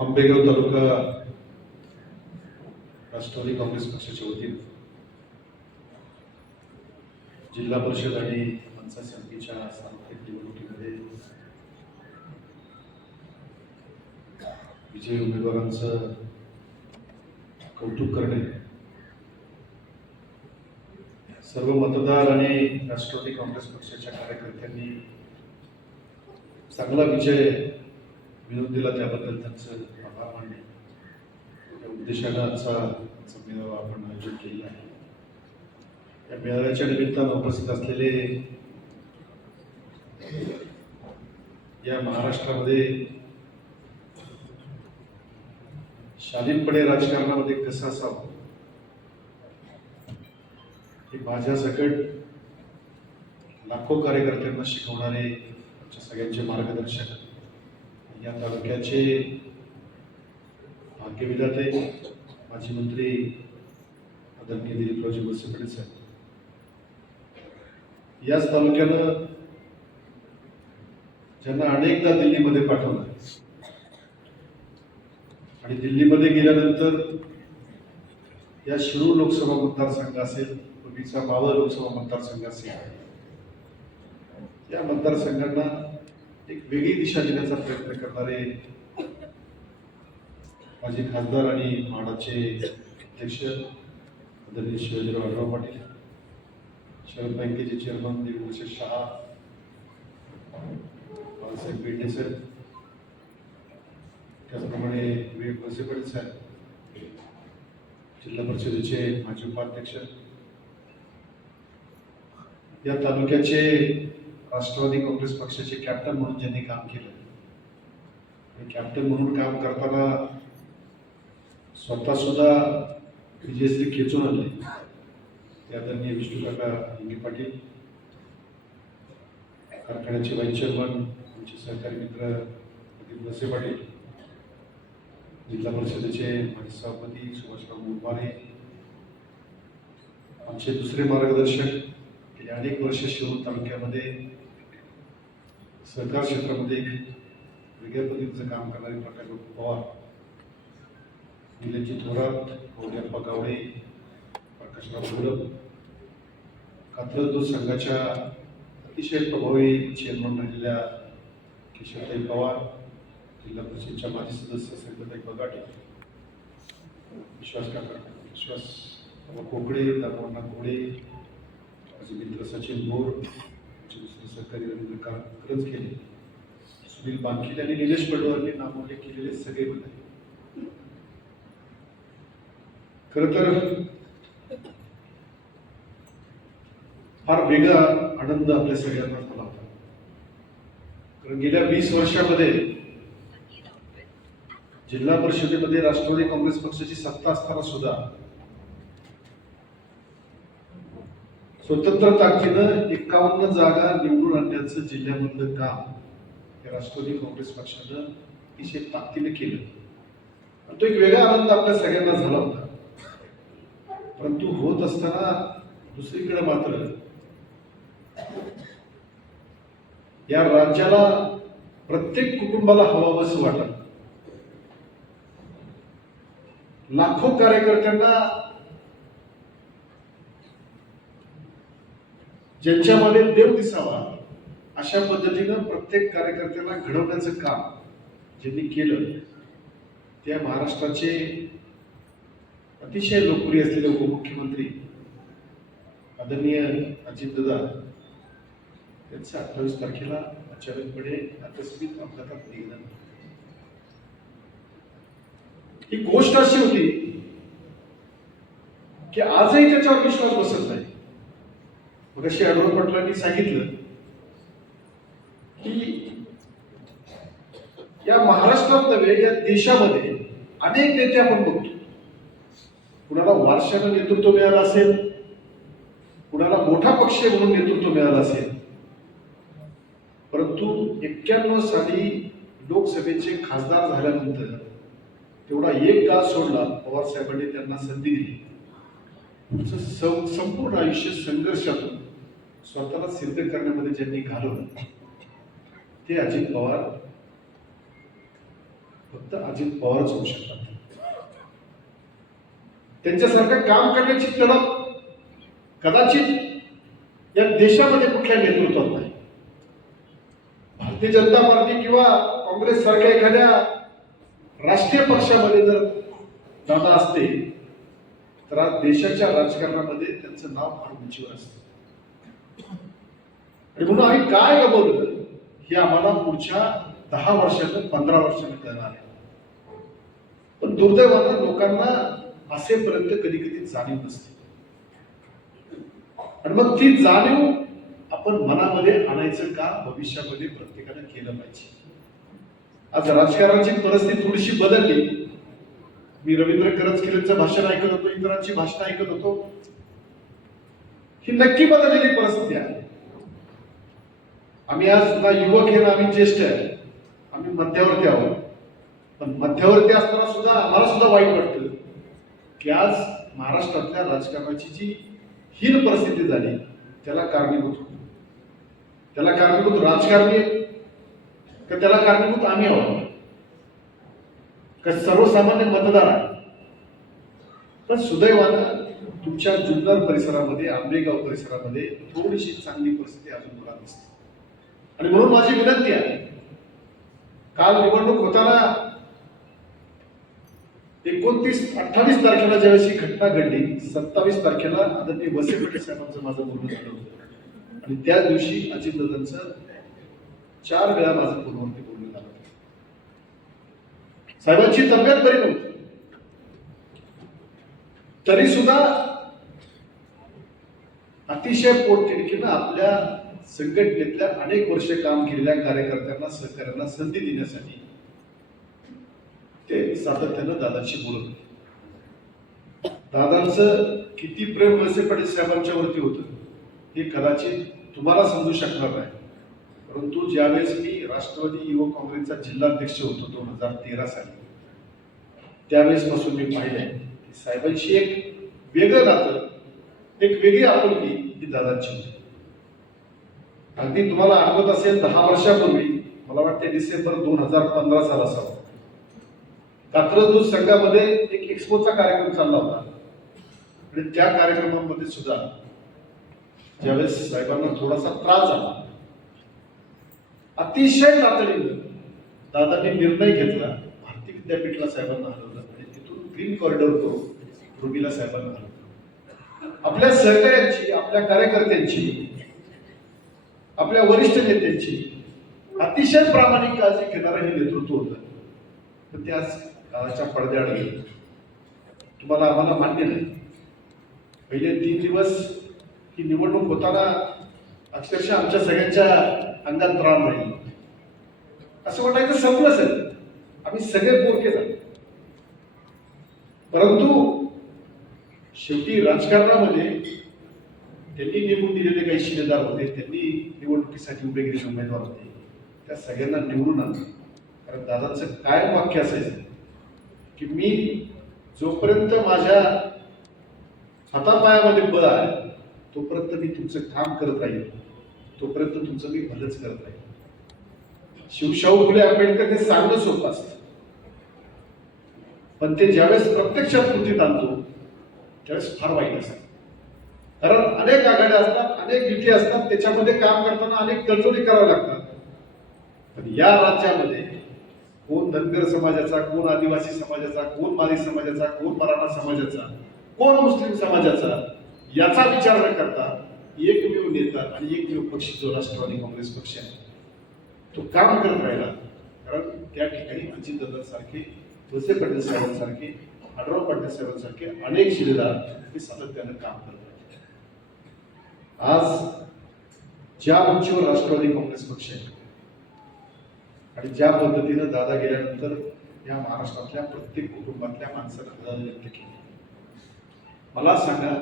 आंबेगाव तालुका राष्ट्रवादी काँग्रेस पक्षाच्या वतीने जिल्हा परिषद आणि पंचायत समितीच्या सार्वत्रिक निवडणुकीमध्ये विजयी उमेदवारांचं कौतुक करणे, सर्व मतदार आणि राष्ट्रवादी काँग्रेस पक्षाच्या कार्यकर्त्यांनी चांगला विजय मिळवून दिला त्याबद्दल त्यांचं आभार मानणे या उद्देशाने आजचा मेळावा आपण आयोजित केलेला आहे. या मेळाव्याच्या निमित्तानं उपस्थित असलेले या महाराष्ट्रामध्ये शालीनपणे राजकारणामध्ये कसं असावं हे माझ्यासकट लाखो कार्यकर्त्यांना शिकवणारे आमच्या सगळ्यांचे मार्गदर्शक, या तालुक्याचे भाग्यविधाते माजी मंत्री आदरणीय दिलीपरावजी वळसे पाटील साहेब, याच तालुक्यानं ज्यांना अनेकदा दिल्लीमध्ये पाठवलं आणि दिल्लीमध्ये गेल्यानंतर या शिरूर लोकसभा मतदारसंघ असेल, पूर्वीचा मावळ लोकसभा मतदारसंघ असेल, या मतदारसंघांना एक वेगळी दिशा देण्याचा प्रयत्न करणारे माझे खासदार आणि म्हाडाचे अध्यक्ष आदरणीय शिवाजीराव आढळराव पाटील, शहर बँकेचे चेअरमन दिलीप शहा, बाळासाहेब बेंडे साहेब, त्याचप्रमाणे विवेक वळसे पाटील साहेब, जिल्हा परिषदेचे माजी उपाध्यक्ष, या तालुक्याचे राष्ट्रवादी काँग्रेस पक्षाचे कॅप्टन म्हणून ज्यांनी काम केलं आणि कॅप्टन म्हणून काम करताना स्वतः सुद्धा विजयश्री खेचून आणले ते आदरणीय विष्णुकाका हिंगे पाटील, कारखान्याचे व्हाईस चेअरमन आमचे सहकारी मित्र प्रदीप वळसे पाटील, जिल्हा परिषदेचे माजी सभापती सुभाषराव मुरबारे, आमचे दुसरे मार्गदर्शक गेली अनेक वर्ष शिरूर तालुक्यामध्ये सहकार क्षेत्रामध्ये एक वेगळ्या पद्धतीचं काम करणारे प्रकाश पवार, निलजी थोरात, गौरीअप्पा गावडे, प्रकाशराव घोलप, कात्रज दूध संघाच्या अतिशय प्रभावी चेअरमन राहिलेल्या किशोरताई पवार, जिल्हा परिषदेच्या माजी सदस्य संगीताई बगाटे, विश्वास कोकडे, दामोदर कोकडे, माझे मित्र सचिन मोर, दुसरे सहकारी रवींद्र करंज केले, सुनील बांखिले आणि निलेश पडवळांनी नामोल्लेख केलेले सगळे बदल. खर तर फार वेगळा आनंद आपल्या सगळ्यांना झाला होता, कारण गेल्या 20 वर्षामध्ये जिल्हा परिषदेमध्ये राष्ट्रवादी काँग्रेस पक्षाची सत्ता असताना सुद्धा स्वतंत्र ताकदीनं 51 जागा निवडून आणण्याचं जिल्ह्यामधलं काम या राष्ट्रवादी काँग्रेस पक्षानं अतिशय ताकदीने केलं. तो एक वेगळा आनंद आपल्या सगळ्यांना झाला होता. परंतु होत असताना दुसरीकडे मात्र या राज्याला प्रत्येक कुटुंबाला हवावंसं वाटत, लाखो कार्यकर्त्यांना ज्यांच्यामध्ये देव दिसावा अशा पद्धतीनं प्रत्येक कार्यकर्त्याला घडवण्याचं काम ज्यांनी केलं, त्या महाराष्ट्राचे अतिशय लोकप्रिय असलेले उपमुख्यमंत्री आदरणीय अजितदादा यांचं 28 तारखेला अचानकपणे आकस्मिक अपघातात निधन. ही गोष्ट अशी होती की आजही त्याच्यावर विश्वास बसत नाही. मगाशी आढळराव पाटलांनी सांगितलं की या महाराष्ट्रात नव्हे या देशामध्ये अनेक नेते आपण बघतो, कुणाला वारशानं नेतृत्व मिळालं असेल, कुणाला मोठा पक्ष म्हणून नेतृत्व मिळालं असेल, परंतु 91 साली लोकसभेचे खासदार झाल्यानंतर तेवढा एक गाव सोडला, पवार साहेबांनी त्यांना संधी दिली. संपूर्ण आयुष्य संघर्षातून स्वतःला सिद्ध करण्यामध्ये ज्यांनी घालवलं ते अजित पवार फक्त अजित पवारच होऊ शकतात. त्यांच्यासारखं काम करण्याची तडप कदाचित या देशामध्ये कुठल्या नेतृत्वात नाही. भारतीय जनता पार्टी किंवा काँग्रेस सारख्या एखाद्या राष्ट्रीय पक्षामध्ये जर दादा असते तर आज देशाच्या राजकारणामध्ये त्यांचं नाव फार उंचीवर असतं. आणि म्हणून आम्ही काय गमावलं हे आम्हाला पुढच्या 10 वर्षानं 15 वर्षानं कळणार आहे. पण दुर्दैवानं लोकांना असेपर्यंत कधी कधी जाणीव नसते. आणि मग ती जाणीव आपण मनामध्ये आणायचं का भविष्यामध्ये प्रत्येकाने केलं पाहिजे. आज राजकारणाची परिस्थिती थोडीशी बदलली. मी रवींद्र करंजकरांचं भाषण ऐकत होतो, इतरांची भाषण ऐकत होतो. ही नक्की बदललेली परिस्थिती आहे. आम्ही आज ना युवक आहे ना आम्ही ज्येष्ठ आहे, आम्ही मध्यावरती आहोत. पण मध्यावरती असताना सुद्धा आम्हाला सुद्धा वाईट वाटतं की आज महाराष्ट्रातल्या राजकारणाची जी हीन परिस्थिती झाली त्याला कारणीभूत राजकारणी का त्याला कारणीभूत आम्ही आहोत का सर्वसामान्य मतदार आहे. पण सुदैवानं तुमच्या जुन्नर परिसरामध्ये, आंबेगाव परिसरामध्ये थोडीशी चांगली परिस्थिती अजून मला दिसते. आणि म्हणून माझी विनंती आहे, काल निवडणूक होताना 28 तारखेला ज्यावेळेस ही घटना घडली, 27 तारखेला आदरणीय वसई पाटील साहेबांचं माझं बोलणं झालं होतं. आणि त्याच दिवशी अजितदादांचं 4 वेळा माझं फोनवरती बोलणं झालं होतं. साहेबांची तब्येत बरी नव्हती, तरी सुद्धा अतिशय पोटतिडकीनं आपल्या संघटनेतल्या अनेक वर्ष काम केलेल्या कार्यकर्त्यांना, सहकाऱ्यांना संधी देण्यासाठी ते सातत्यानं दादांशी बोलत होते. दादांचं किती प्रेम वसई पाटील साहेबांच्या वरती होतं हे कदाचित तुम्हाला समजू शकणार नाही. परंतु ज्यावेळेस मी राष्ट्रवादी युवक काँग्रेसचा जिल्हाध्यक्ष होतो 2013 साली, त्यावेळेस पासून मी पाहिलंय की साहेबांशी एक वेगळं नातं, एक वेगळी आपुलकी ही दादांची होती. अगदी तुम्हाला आठवत असेल 10 वर्षापूर्वी, मला वाटते डिसेंबर 2015 साल असावा, कात्रज दूध संघामध्ये एक एक्सपोचा कार्यक्रम चालला होता. आणि त्या कार्यक्रमामध्ये सुद्धा ज्यावेळेस साहेबांना थोडासा त्रास झाला, अतिशय तातडीनं दादांनी निर्णय घेतला, भारतीय विद्यापीठला साहेबांना हलवलं आणि तिथून ग्रीन कॉरिडॉर करून रुबीला साहेबांना हलवलं. आपल्या सहकार्यांची, आपल्या कार्यकर्त्यांची, आपल्या वरिष्ठ नेत्यांची अतिशय प्रामाणिक काळजी घेणारं हे नेतृत्व होतं. पण ते आज काळाच्या पडद्याआड गेलं. तुम्हाला आम्हाला मान्य नाही. पहिले 3 दिवस ही निवडणूक होताना अक्षरशः आमच्या सगळ्यांच्या अंगात राम राहील, असं वाटायचं संपलं असेल, आम्ही सगळे पोरके झाले. परंतु शेवटी राजकारणामध्ये त्यांनी निवडून दिलेले काही शिलेदार होते, त्यांनी निवडणुकीसाठी उभे केलेले उमेदवार होते, त्या सगळ्यांना निवडून आणलं. कारण दादांचं कायम वाक्य असायचं की मी जोपर्यंत माझ्या हातापायामध्ये बळ आहे तोपर्यंत मी तुमचं काम करत राहील, तोपर्यंत तुमचं मी भलंच करत राहील. शिवशाहू फुले आंबेडकर हे सांगणं सोपं असतं, पण ते ज्यावेळेस प्रत्यक्षात कृतीत आणतो त्यावेळेस फार वाईट असतं. कारण अनेक आघाड्या असतात, अनेक युती असतात, त्याच्यामध्ये काम करताना अनेक तडजोडी कराव्या लागतात. पण या राज्यामध्ये कोण धनगर समाजाचा, कोण आदिवासी समाजाचा, कोण माळी समाजाचा, कोण मराठा समाजाचा, कोण मुस्लिम समाजाचा याचा विचार न करता एकमेव नेता आणि एकमेव पक्ष जो राष्ट्रवादी काँग्रेस पक्ष आहे तो काम करत राहिला. कारण त्या ठिकाणी अजितदादांसारखे, वसई पाटील साहेबांसारखे, आढराव पाटील साहेबांसारखे अनेक शिलेदार हे सातत्यानं काम करत राहिले. आज ज्या उंचीवर राष्ट्रवादी काँग्रेस पक्ष आहे आणि ज्या पद्धतीनं दादा गेल्यानंतर या महाराष्ट्रातल्या प्रत्येक कुटुंबातल्या माणसानं हळहळ व्यक्त केली, मला सांगा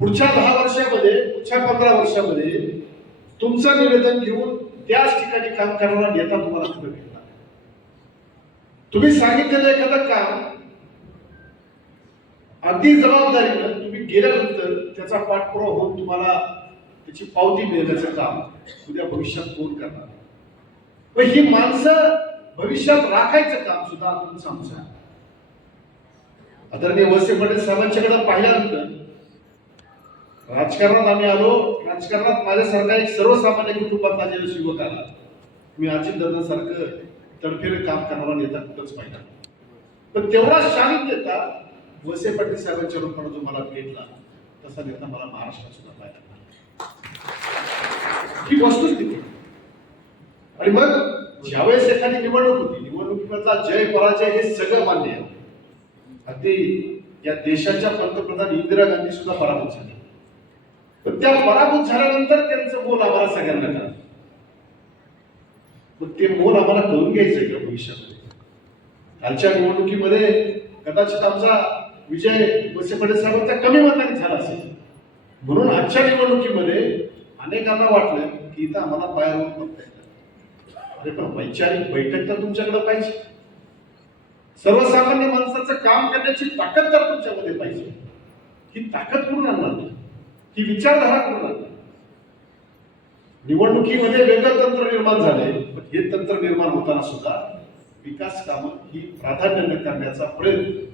पुढच्या 10 वर्षामध्ये, पुढच्या 15 वर्षामध्ये तुमचं निवेदन घेऊन त्याच ठिकाणी काम करणारा नेता तुम्हाला कुठे भेटणार? तुम्ही सांगितलेलं एखादं काम अगदी जबाबदारीनं तुम्ही गेल्यानंतर त्याचा पाठपुरावा होऊन तुम्हाला त्याची पावती मिळण्याचं काम उद्या भविष्यात कोण करणार? ही माणसं भविष्यात राखायचं काम सुद्धा तुमचं आमचं आहे. आदरणीय वळसे पाटील साहेबांच्याकडे पाहिल्यानंतर राजकारणात आम्ही आलो. राजकारणात माझ्यासारखा एक सर्वसामान्य कुटुंबातला जे युवक आला, मी अजितदादांसारखं तडफेने काम करणारा नेता कुठंच पाहिला. पण तेवढा शालीन नेता वळसे पाटील साहेबांच्या रूपाने जो मला भेटला, तसा नेता मला महाराष्ट्रात सुद्धा पाहिला ही वस्तुस्थिती. आणि मग ज्यावेळेस एखादी निवडणूक होती, निवडणुकीमधला जय पराजय हे सगळं मान्य आहे. अगदी या देशाच्या पंतप्रधान इंदिरा गांधी सुद्धा पराभूत झाल्या. पण त्या पराभूत झाल्यानंतर त्यांचं मोल आम्हाला सगळ्यांना कळलं. मग ते मोल आम्हाला कळून घ्यायचंय का भविष्यामध्ये? कालच्या निवडणुकीमध्ये कदाचित आमचा विजय वळसे पाटील साहेबांचा कमी मताने झाला असेल, म्हणून आजच्या निवडणुकीमध्ये अनेकांना वाटलं की इथं आम्हाला पायावर बघता येतं. अरे पण वैचारिक बैठक तर तुमच्याकडे पाहिजे. सर्वसामान्य माणसाचं काम करण्याची ताकद तर तुमच्यामध्ये पाहिजे. ही ताकद पूर्ण आणणार, ही विचारधारा पूर्ण आणणार. निवडणुकीमध्ये वेगळं तंत्र निर्माण झाले, पण हे तंत्र निर्माण होताना सुद्धा विकास कामं ही प्राधान्य करण्याचा प्रयत्न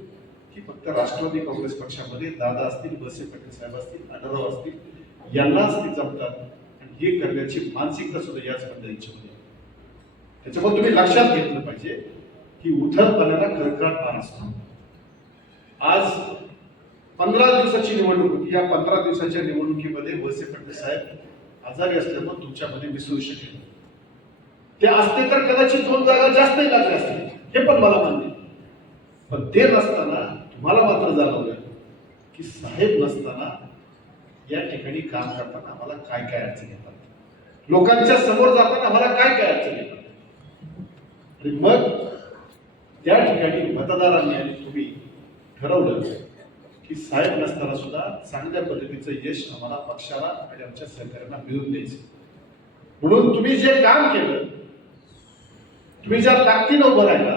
ही फक्त राष्ट्रवादी काँग्रेस पक्षामध्ये दादा असतील, वळसे पाटील साहेब असतील, आढळराव असतील, यांनाच ते जमतात. आणि हे करण्याची मानसिकता सुद्धा याच पद्धतीची. त्याच्यामुळे तुम्ही लक्षात घेतलं पाहिजे की उथळपणाला कडकडाट पार असतो. आज 15 दिवसाची निवडणूक होती. या 15 दिवसाच्या निवडणुकीमध्ये वळसे पाटील साहेब आजारी असल्यामुळे तुमच्यामध्ये मिसळू शकेल. ते असते तर कदाचित 2 जागा जास्तही लागल्या असतील, हे पण मला मान्य. पण ते नसताना तुम्हाला मात्र जाणवलं की साहेब नसताना या ठिकाणी काम करताना आम्हाला काय काय अडचणी येतात, लोकांच्या समोर जाताना आम्हाला काय काय अडचणी येतात. आणि मग त्या ठिकाणी मतदारांनी आणि तुम्ही ठरवलं की साहेब नसताना सुद्धा चांगल्या पद्धतीचं यश आम्हाला पक्षाला आणि आमच्या सहकार्यांना मिळवून द्यायचं. म्हणून तुम्ही जे काम केलं, तुम्ही ज्या ताकदीनं उभं राहिला,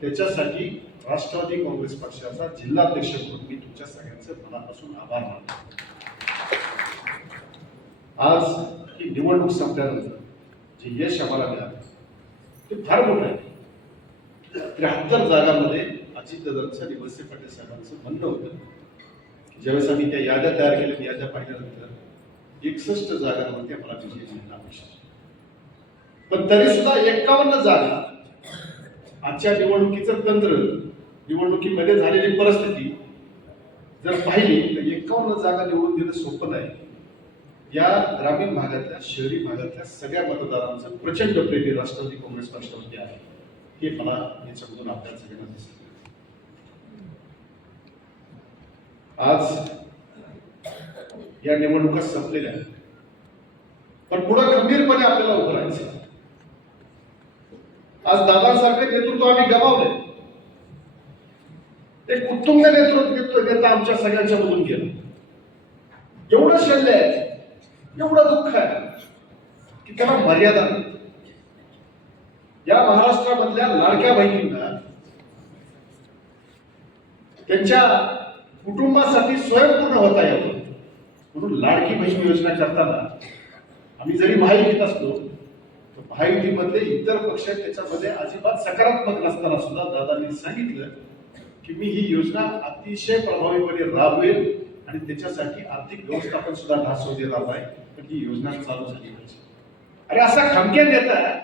त्याच्यासाठी राष्ट्रवादी काँग्रेस पक्षाचा जिल्हाध्यक्ष म्हणून मी तुमच्या सगळ्यांचं मनापासून आभार मानतो. आज ही निवडणूक संपल्यानंतर जे यश आम्हाला मिळालं ते फार मोठं आहे. 73 जागांमध्ये अजितदादांचं आणि वळसे पाटील साहेबांचं म्हणणं होतं की ज्यावेळेस आम्ही त्या याद्या तयार केल्या, याद्या पाहिल्यानंतर 61 जागांवरती आम्हाला विजय मिळणं आवश्यक. पण तरी सुद्धा 51 जागा आजच्या निवडणुकीचं तंत्र, निवडणुकीमध्ये झालेली परिस्थिती जर पाहिली तर 51 जागा निवडून देणं सोपं नाही. या ग्रामीण भागातल्या, शहरी भागातल्या सगळ्या मतदारांचं प्रचंड प्रेम राष्ट्रवादी काँग्रेस पक्षावरती आहे, हे मला याच्यामधून आपल्याला सगळ्यांना दिसलं. आज या निवडणुका संपलेल्या आहेत, पण पुढे खंबीरपणे आपल्याला उभं राहायचं. आज दादांसारखे नेतृत्व आम्ही गमावले. एक उत्तुंग नेतृत्व नेता आमच्या सगळ्यांच्या मधून गेला. एवढं शल्य आहे, एवढं दुःख आहे की त्याला मर्यादा नाही. या महाराष्ट्रामधल्या लाडक्या बहिणींना त्यांच्या कुटुंबासाठी स्वयंपूर्ण होता यावं म्हणून लाडकी बहीण योजना करताना आम्ही जरी महायुतीत असलो, तर महायुतीमधले इतर पक्ष त्याच्यामध्ये अजिबात सकारात्मक नसताना सुद्धा दादांनी सांगितलं की मी ही योजना अतिशय प्रभावीपणे राबवेल आणि त्याच्यासाठी आर्थिक व्यवस्थापन सुद्धा ढासळू देणार नाही, तर ही योजना चालू झाली पाहिजे. अरे असा खमक्या देता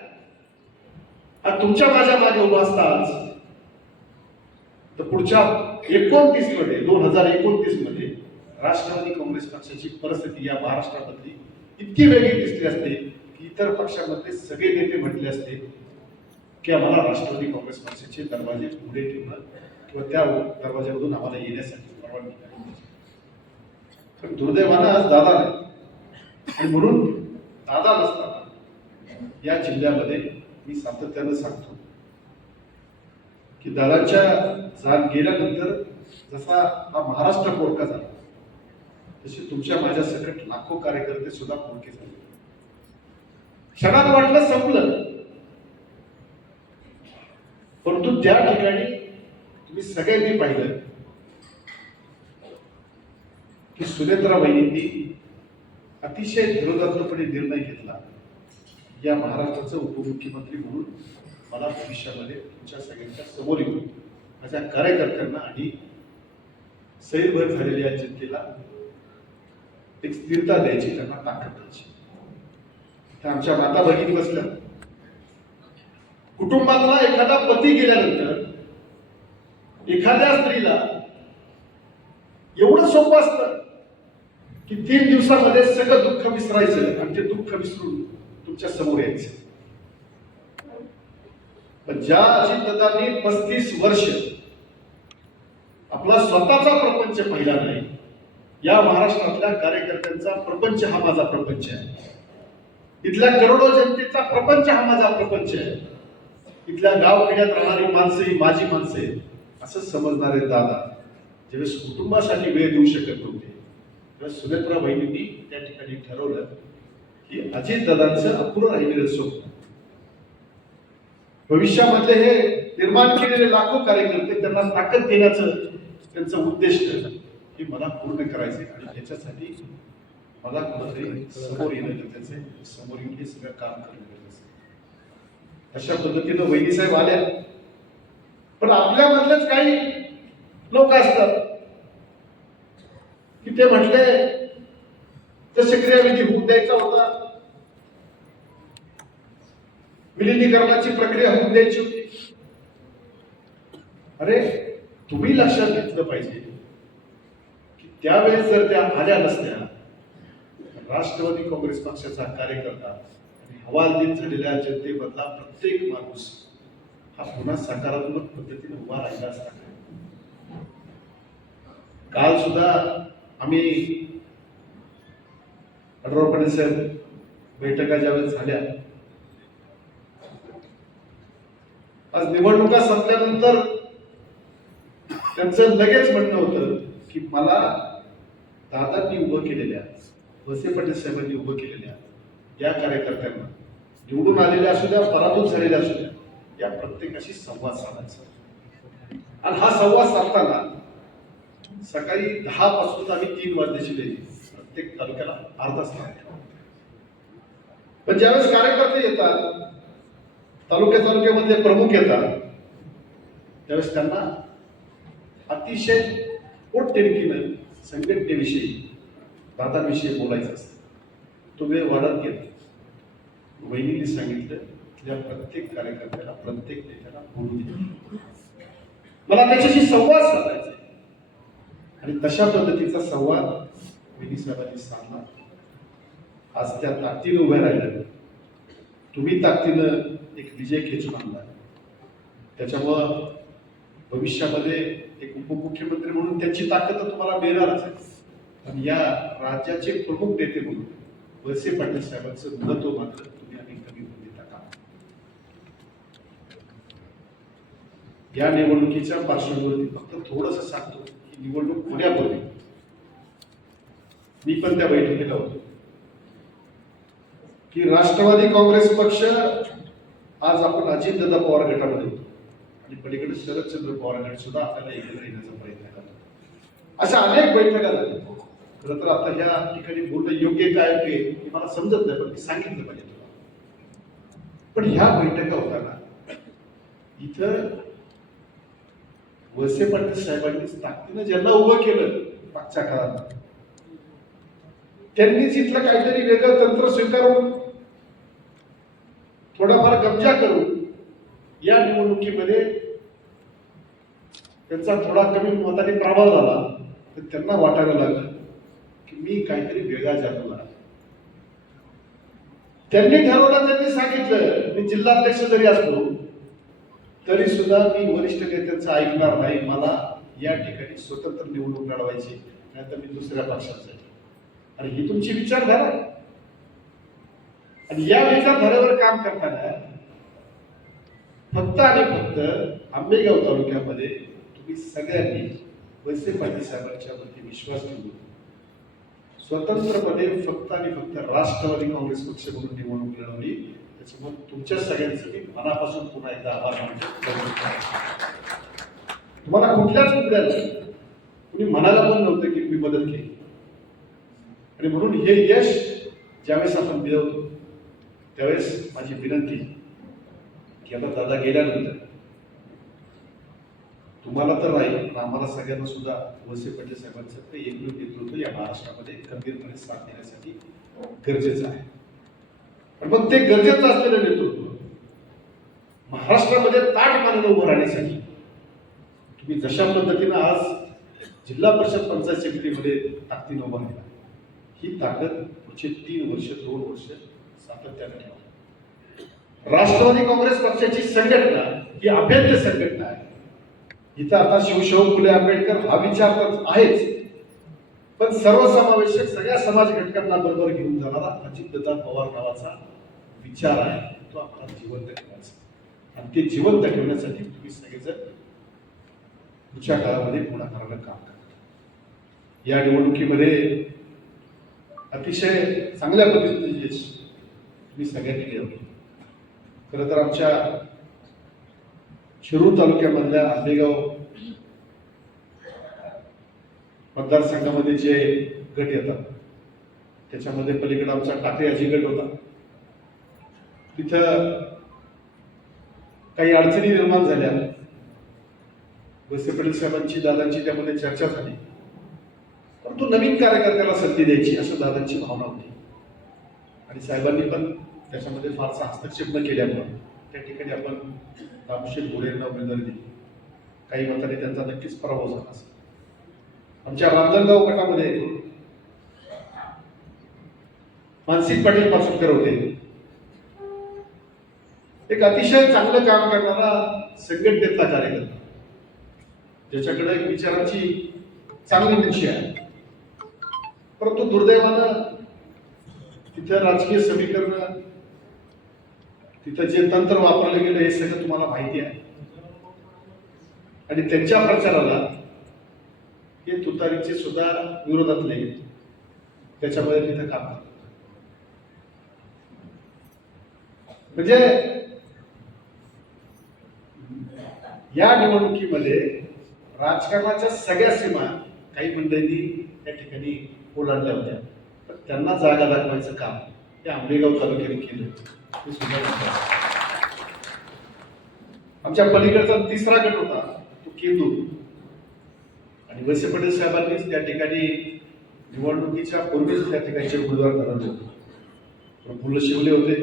तुमच्या माझ्या मागे उभा असता आज, तर पुढच्या 29 मध्ये 2029 मध्ये राष्ट्रवादी काँग्रेस पक्षाची परिस्थिती या महाराष्ट्रामधली इतकी वेगळी दिसली असते की इतर पक्षामधले सगळे नेते म्हटले असते की आम्हाला राष्ट्रवादी काँग्रेस पक्षाचे दरवाजे पुढे ठेवणं किंवा त्या दरवाज्यामधून आम्हाला येण्यासाठी परवानगी द्यावी. पण दुर्दैवानं आज दादा नाही, आणि म्हणून दादा नसताना या जिल्ह्यामध्ये मी सातत्यानं सांगतो की दादांच्या गेल्यानंतर जसा हा महाराष्ट्र पोरका झाला, तसे तुमच्या माझ्या सकट लाखो कार्यकर्ते सुद्धा पोरके झाले. क्षणात वाटलं संपलं, परंतु त्या ठिकाणी तुम्ही सगळ्यांनी पाहिलं की सुनेत्रा वहिनींनी अतिशय धीरोदात्तपणे निर्णय घेतला. या महाराष्ट्राचं उपमुख्यमंत्री म्हणून मला भविष्यामध्ये तुमच्या सगळ्यांच्या समोर येऊन माझ्या कार्यकर्त्यांना आणि सैरभर झालेल्या जनतेला एक स्थिरता द्यायची, त्यांना ताकद द्यायची. तर आमच्या माता भगिनी बसल्या. कुटुंबातला एखादा पती गेल्यानंतर एखाद्या स्त्रीला एवढं सोपं असतं की 3 दिवसामध्ये सगळं दुःख विसरायचं आणि ते दुःख विसरून तुमच्या समोर यायचं. पण ज्या अजितदादांनी 35 वर्ष आपला स्वतःचा प्रपंच पाहिला नाही, या महाराष्ट्रातल्या कार्यकर्त्यांचा प्रपंच हा माझा प्रपंच आहे, इथल्या करोडो जनतेचा प्रपंच हा माझा प्रपंच आहे, इथल्या गावखेड्यात राहणारी माणसं ही माझी माणसं आहेत असं समजणारे दादा ज्यावेळेस कुटुंबासाठी वेळ देऊ शकत नव्हते, तेव्हा सुनेत्रा बहिणींनी त्या ठिकाणी ठरवलं की अजितदादांचं अपुरं राहिलेलं स्वप्न, भविष्यामध्ये हे निर्माण केलेले लाखो कार्यकर्ते त्यांना ताकद देण्याचं त्यांचं उद्देश हे मला पूर्ण करायचे आणि त्याच्यासाठी मला कुठेतरी समोर येणं गरजेचं आहे, समोर येऊन हे सगळं काम करणं गरजेचं आहे. अशा पद्धतीनं वहिनी साहेब आल्या. पण आपल्यामधलेच काही लोक असतात की ते म्हटले जसे क्रियाविधी होऊ द्यायचा होता, विलिनीकरणाची प्रक्रिया होऊन द्यायची होती. अरे तुम्ही लक्षात घेतलं पाहिजे की त्यावेळेस जर त्या आल्या नसत्या, राष्ट्रवादी काँग्रेस पक्षाचा कार्यकर्ता आणि हवालदिल झालेल्या जनतेमधला प्रत्येक माणूस हा पुन्हा सकारात्मक पद्धतीने उभा राहिला असता. काल सुद्धा आम्ही आढळराव पाटील साहेब बैठका ज्यावेळेस झाल्या, आज निवडणुका संपल्यानंतर त्यांचं लगेच म्हणणं होतं की मला दादांनी उभं केलेल्या, वळसे पाटील साहेबांनी उभं केलेल्या या कार्यकर्त्यांना, निवडून आलेल्या असू द्या पराभूत झालेल्या असू द्या, या प्रत्येकाशी संवाद साधायचा. आणि हा संवाद साधताना सकाळी 10 पासून आम्ही 3 वाजण्याची वेळ प्रत्येक तालुक्याला अर्धा तास. पण ज्यावेळेस कार्यकर्ते येतात, तालुक्यामध्ये प्रमुख येतात, त्यावेळेस त्यांना अतिशय पोटतिडकीनं संघटनेविषयी, दादांविषयी बोलायचं असतं. तो वेळ वाढत गेला. वहिनींनी सांगितलं त्या प्रत्येक कार्यकर्त्याला, प्रत्येक नेत्याला बोलू दिलं, मला त्याच्याशी संवाद साधायचा आणि तशा पद्धतीचा संवाद वहिनी साहेबांनी साधला. आज त्या ताकदीनं उभ्या राहिल्या, तुम्ही ताकदीनं एक विजय खेचून आणला. त्याच्यामुळं भविष्यामध्ये एक उपमुख्यमंत्री म्हणून त्याची ताकद तुम्हाला मिळणारच आहे. आणि या राज्याचे प्रमुख नेते म्हणून वळसे पाटील साहेबांचं महत्व मात्र तुम्ही आम्ही कमी होऊन देता का? या निवडणुकीच्या पार्श्वभूमीवरती फक्त थोडंसं सांगतो की निवडणूक होण्यापूर्वी मी पण त्या बैठकीला होतो की राष्ट्रवादी काँग्रेस पक्ष, आज आपण अजितदादा पवार गटामध्ये होतो आणि पलीकडे शरदचंद्र पवार गट सुद्धा आपल्याला एकत्र येण्याचा प्रयत्न करतो. अशा अनेक बैठका झाल्या. खरं तर आता ह्या ठिकाणी बोलणं योग्य काय हे मला समजत नाही, पण मी सांगितलं पाहिजे तुला. पण ह्या बैठका होताना इथं वळसे पाटील साहेबांनी ताकदीनं ज्यांना उभं केलं मागच्या काळात, त्यांनीच इथलं काहीतरी वेगळं तंत्र स्वीकारून थोडाफार कब्जा करून या निवडणुकीमध्ये त्यांचा थोडा कमी मताने प्रभाव झाला, तर त्यांना वाटायला लागलं की मी काहीतरी वेगळा जादू आहे. त्यांनी ठरवलं, त्यांनी सांगितलं मी जिल्हाध्यक्ष जरी असलो तरी सुद्धा मी वरिष्ठ नेत्यांचं ऐकणार नाही, मला या ठिकाणी स्वतंत्र निवडणूक लढवायची, नाहीतर मी दुसऱ्या पक्षात जाईल. आणि ही तुमची विचारधारा आहे. आणि या विचारधारेवर काम करताना फक्त आणि फक्त आंबेगाव तालुक्यामध्ये तुम्ही सगळ्यांनी वळसे पाटील साहेबांच्या वरती विश्वास ठेवून स्वतंत्रपणे फक्त आणि फक्त राष्ट्रवादी काँग्रेस पक्ष म्हणून निवडणूक लढवली. त्याच्यामुळे तुमच्या सगळ्यांचं मी मनापासून पुन्हा एकदा आभार मानतो. तुम्हाला कुठल्याच मुद्द्याला कुणी म्हणायला पण नव्हतं की मी मदत केली. आणि म्हणून हे यश ज्यावेळेस आपण मिळवतो त्यावेळेस माझी विनंती की आता दादा गेल्यानंतर तुम्हाला तर राहील, पण आम्हाला सगळ्यांना सुद्धा वळसे पाटील साहेबांचं ते एकमेव नेतृत्व या महाराष्ट्रामध्ये खंबीरपणे साथ देण्यासाठी गरजेचं आहे. पण मग ते गरजेचं असलेलं नेतृत्व महाराष्ट्रामध्ये ताठमानेनं उभं राहण्यासाठी तुम्ही जशा पद्धतीनं आज जिल्हा परिषद पंचायत समितीमध्ये ताकदीनं उभं राहिला, ही ताकद पुढचे 3 वर्ष 2 वर्ष सातत्याने ठेवा. राष्ट्रवादी काँग्रेस पक्षाची संघटना ही अभेद्य संघटना आहे. इथं आता शिवशाहू फुले आंबेडकर हा विचार तर आहेच, पण सर्वसमावेशक सगळ्या समाज घटकांना बरोबर घेऊन जाणारा अजितदादा पवार नावाचा विचार आहे, तो आपल्याला जिवंत ठेवायचा. आणि ते जिवंत ठेवण्यासाठी तुम्ही सगळेजण पुढच्या काळामध्ये पुढाकारानं काम करा. या निवडणुकीमध्ये अतिशय चांगल्या पद्धतीने यश तुम्ही सगळ्यांनी मिळवलं. खरं तर आमच्या शिरूर तालुक्यामधल्या आंबेगाव मतदारसंघामध्ये जे गट येतात त्याच्यामध्ये पलीकडे आमचा टाकळी आजी गट होता. तिथं काही अडचणी निर्माण झाल्या. वळसे पाटील साहेबांची दादांची त्यामध्ये चर्चा झाली, परंतु नवीन कार्यकर्त्याला संधी द्यायची असं दादांची भावना होती. आणि साहेबांनी पण त्याच्यामध्ये फारसा हस्तक्षेप न केल्यामुळे त्या ठिकाणी आपण रामशेठ घोडे यांना उमेदवारी दिली. काही मतांनी त्यांचा नक्कीच पराभव झाला असेल. आमच्या रांजणगाव गटामध्ये मानसिक पाटील पाचुरकर होते. एक अतिशय चांगलं काम करणारा संघटनेतला कार्यकर्ता, ज्याच्याकडे एक विचाराची चांगली उंची आहे. परंतु दुर्दैवानं तिथं राजकीय समीकरण, तिथं जे तंत्र वापरलं गेलं हे सगळं तुम्हाला माहिती आहे. आणि त्यांच्या प्रचाराला हे तुतारीचे सुद्धा विरोधातले त्याच्यामध्ये तिथं काम करतात. म्हणजे या निवडणुकीमध्ये राजकारणाच्या सगळ्या सीमा काही मंडळींनी त्या ठिकाणी ओलांडल्या होत्या, तर त्यांना जागा दाखवायचं काम या आंबेगाव तालुक्याने केलं. ते सुद्धा आमच्या पलीकडचा तिसरा गट होता तो केंदू. आणि वळसे पाटील साहेबांनीच त्या ठिकाणी निवडणुकीच्या पूर्वीच त्या ठिकाणचे उमेदवार ठरवले होते. प्रफुल्ल शिवले होते,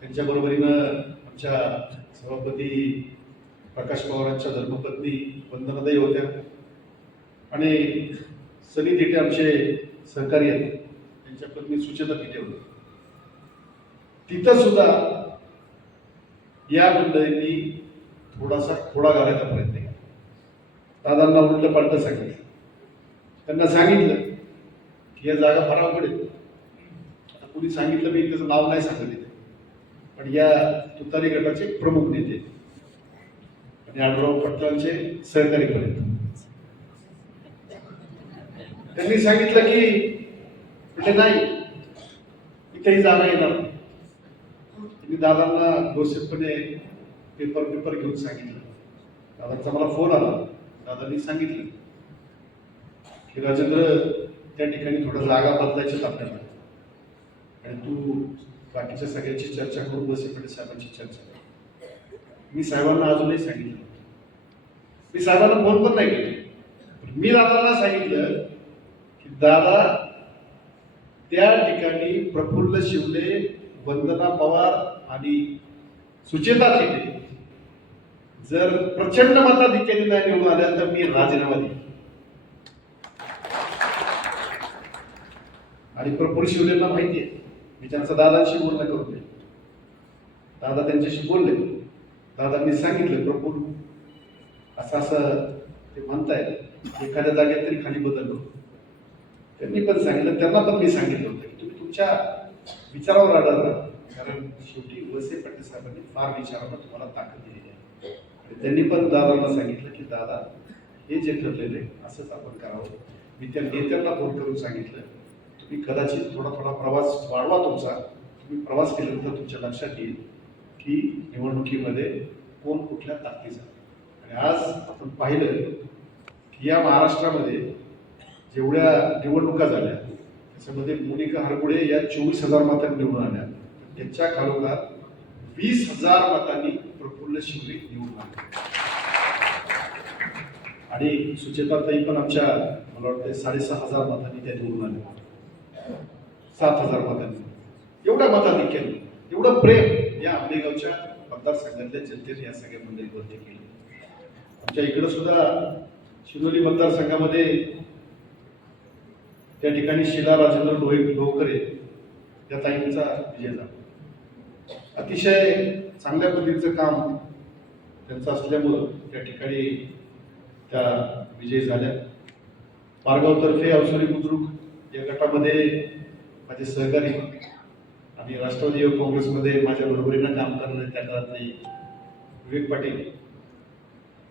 त्यांच्या बरोबरीनं आमच्या सभापती प्रकाश पवारांच्या धर्मपत्नी वंदनाताई होत्या आणि सनी तिथे आमचे सहकारी आहेत, त्यांच्या पत्नी सुचेता तिथे होत्या. तिथं सुद्धा या मंडळींनी थोडासा खोडा घालायचा प्रयत्न केला. दादांना उलट पालट सांगितलं. त्यांना सांगितलं की या जागा फार अवघड आहेत. आता कुणी सांगितलं मी त्याचं नाव नाही सांगत इथे, पण या तुतारी गटाचे प्रमुख नेते आणि आढळराव पाटलांचे सहकारी पण आहेत. त्यांनी सांगितलं की कुठे नाही, इथेही जागा येणार. मी दादांना घोषितपणे पेपर घेऊन सांगितलं. दादांचा मला फोन आला. दादांनी सांगितलं की राजेंद्र, त्या ठिकाणी थोडं जागा बदलायचीच आपल्याला, आणि तू बाकीच्या सगळ्यांची चर्चा करून वळसे पाटील साहेबांची चर्चा कर. मी साहेबांना अजूनही सांगितलं, मी साहेबांना फोन पण नाही केले. मी दादांना सांगितलं की दादा, त्या ठिकाणी प्रफुल्ल शिवले, वंदना पवार आणि सुचेता थिटे जर प्रचंड मताधिक्याने नाही निवडून आल्या तर मी राजीनामा देईन. आणि प्रफुल्ल शिवलेंना माहिती आहे, मी त्यांचं दादांशी बोलणं करतोय. दादा त्यांच्याशी बोलले. दादांनी सांगितलं प्रफुल्ल असं ते म्हणतायत, एखाद्या जागेत तरी खाली बदललो. त्यांनी पण सांगितलं, त्यांना पण मी सांगितलं होतं की तुम्ही तुमच्या विचारावर आढळ राहा, कारण शेवटी वळसे पाटील साहेबांनी फार विचारावर तुम्हाला ताकद दिलेली आहे. आणि त्यांनी पण दादांना सांगितलं की दादा, हे जे ठरलेलं आहे असंच आपण करावं. मी त्या नेत्यांना फोन करून सांगितलं, तुम्ही कदाचित थोडा प्रवास वाढवा तुमचा. तुम्ही प्रवास केल्यानंतर तुमच्या लक्षात येईल की निवडणुकीमध्ये कोण कुठल्या ताकदीचा. आणि आज आपण पाहिलं की या महाराष्ट्रामध्ये जेवढ्या निवडणुका झाल्या त्याच्यामध्ये मोनिका हरगुडे या 24,000 मतांनी निवडून आल्या. त्यांच्या खालोखाल 20,000 मतांनी प्रफुल्ल शिवरे निवडून आले आणि सुचेताताई पण आमच्या मला वाटतं 6,500 मतांनी त्या निवडून आल्या, 7,000 मतांनी. एवढ्या मताधिक्याने एवढं प्रेम या आंबेगावच्या मतदारसंघातल्या जनतेने या सगळ्या मंडळीवरती केलं. आमच्या इकडं सुद्धा शिरोली मतदारसंघामध्ये त्या ठिकाणी शिला राजेंद्र लोहकरे या ताईंचा विजय झाला. अतिशय चांगल्या पद्धतीचं काम त्यांचं असल्यामुळं त्या ठिकाणी त्या विजयी झाल्या. पारगावतर्फे अवसरी बुद्रुक या गटामध्ये माझे सहकारी आणि राष्ट्रवादी युवक काँग्रेसमध्ये माझ्या बरोबरीनं काम करणारे त्या काळातले विवेक पाटील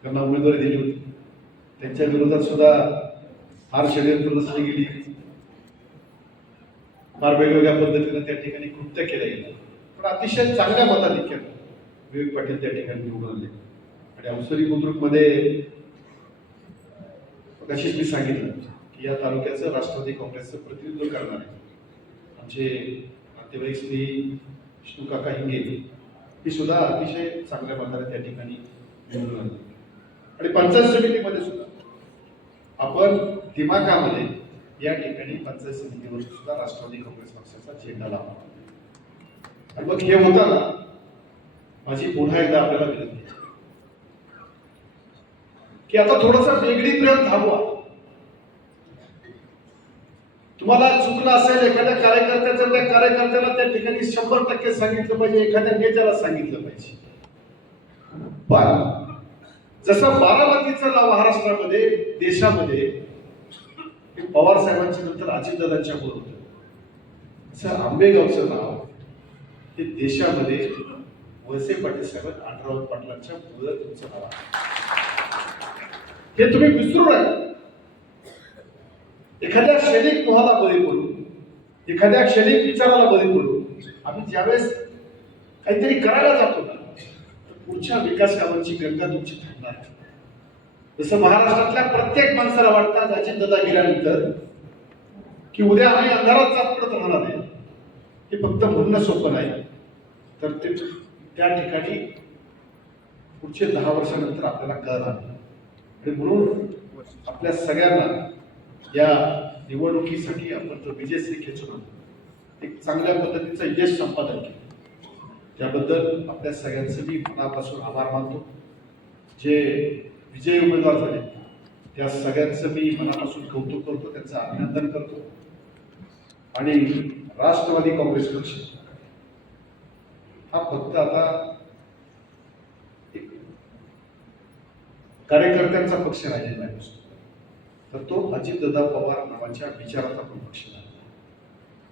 त्यांना उमेदवारी दिली होती. त्यांच्या विरोधात सुद्धा फार षडयंत्र रचली गेली, फार वेगवेगळ्या पद्धतीनं त्या ठिकाणी कृत्य केलं गेलं, पण अतिशय चांगल्या मताधिक्यानं विवेक पाटील त्या ठिकाणी निवडून आले. आणि अवसरी बुद्रुकमध्ये कशीच मी सांगितलं की या तालुक्याचं राष्ट्रवादी काँग्रेसचं प्रतिनिधित्व करणारे आमचे नातेवाईक श्री विष्णू काका हिंगे ही सुद्धा अतिशय चांगल्या मताने त्या ठिकाणी निवडून आले. आणि पंचायत समितीमध्ये सुद्धा आपण दिमागामध्ये या ठिकाणी पंचायत समितीवर सुद्धा राष्ट्रवादी काँग्रेस पक्षाचा झेंडा लावला. आणि मग हे होताना माझी पुन्हा एकदा आपल्याला विनंती आहे की आता थोडासा वेगळी प्रयत्न थांबवा. तुम्हाला चुकलं असेल एखाद्या कार्यकर्त्याचं, त्या कार्यकर्त्याला त्या ठिकाणी 100% सांगितलं पाहिजे, एखाद्या नेत्याला सांगितलं पाहिजे. पण जसं बारामतीचं नाव महाराष्ट्रामध्ये देशामध्ये पवार साहेबांच्या नंतर अजितदादांच्या पुढे होतं, तसं आंबेगावचं नाव हे देशामध्ये वळसे पाटील साहेब आढळराव पाटलांच्या पुढे तुमचं नाव आहे. हे तुम्ही विसरू नका. एखाद्या क्षणिक मोहाला बळी पडू, एखाद्या क्षणिक विचाराला बळी पडू, आम्ही ज्यावेळेस काहीतरी करायला जातो ना तर पुढच्या विकास कामांची गंगा तुमची थांबणार. जसं महाराष्ट्रातल्या प्रत्येक माणसाला वाटतं अजितदादा गेल्यानंतर की उद्या आम्ही अंधारात चापडत राहणार आहे, हे फक्त म्हणणं सोपं नाही, तर ते त्या ठिकाणी पुढचे 10 वर्षानंतर आपल्याला कळणार. आणि म्हणून आपल्या सगळ्यांना या निवडणुकीसाठी आपण जो विजयश्री खेचून एक चांगल्या पद्धतीचं यश संपादन केलं, त्याबद्दल आपल्या सगळ्यांचं मी मनापासून आभार मानतो. जे विजयी उमेदवार झाले त्या सगळ्यांचं मी मनापासून कौतुक करतो, त्यांचं अभिनंदन करतो. आणि राष्ट्रवादी काँग्रेस पक्ष हा फक्त आता एक कार्यकर्त्यांचा पक्ष राहिलेला आहे, तर तो अजितदादा पवार नावाच्या विचाराचा पण पक्ष आहे.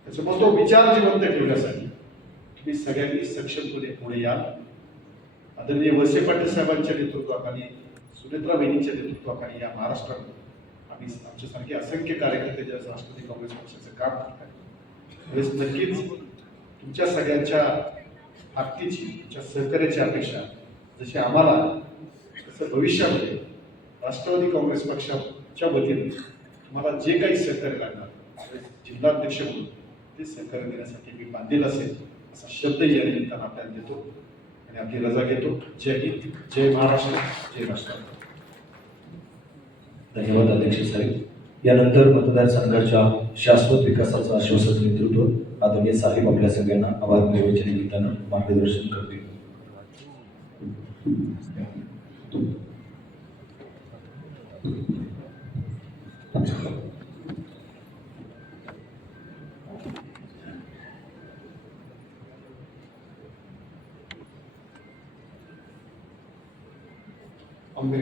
त्याच्यामुळे तो विचार जिवंत ठेवण्यासाठी तुम्ही सगळ्यांनी सक्षमपणे पुढे या. आदरणीय वळसे पाटील साहेबांच्या नेतृत्वाखाली, सुनेत्रा बहिणींच्या नेतृत्वाखाली या महाराष्ट्रामध्ये आम्ही आमच्यासारखे असंख्य कार्यकर्ते ज्या राष्ट्रवादी काँग्रेस पक्षाचं काम करतात, त्यावेळेस नक्कीच तुमच्या सगळ्यांच्या ताकदीची, तुमच्या सहकार्याची अपेक्षा जशी आम्हाला, तसं भविष्यामध्ये राष्ट्रवादी काँग्रेस पक्षाच्या वतीने तुम्हाला जे काही सहकार्य लागणार जिल्हाध्यक्ष म्हणून ते सहकार्य देण्यासाठी मी बांधील असेल असा शब्द या निमित्तानं आपल्याला देतो आणि आपली रजा घेतो. जय हिंद, जय महाराष्ट्र, जय राष्ट्र. धन्यवाद अध्यक्ष साहेब. यानंतर मतदारसंघाच्या शाश्वत विकासाचं आश्वासक नेतृत्व आदरणीय साहेब आपल्या सगळ्यांना आभार निवेदनाच्या निमित्तानं मार्गदर्शन करतील. आंबेगाव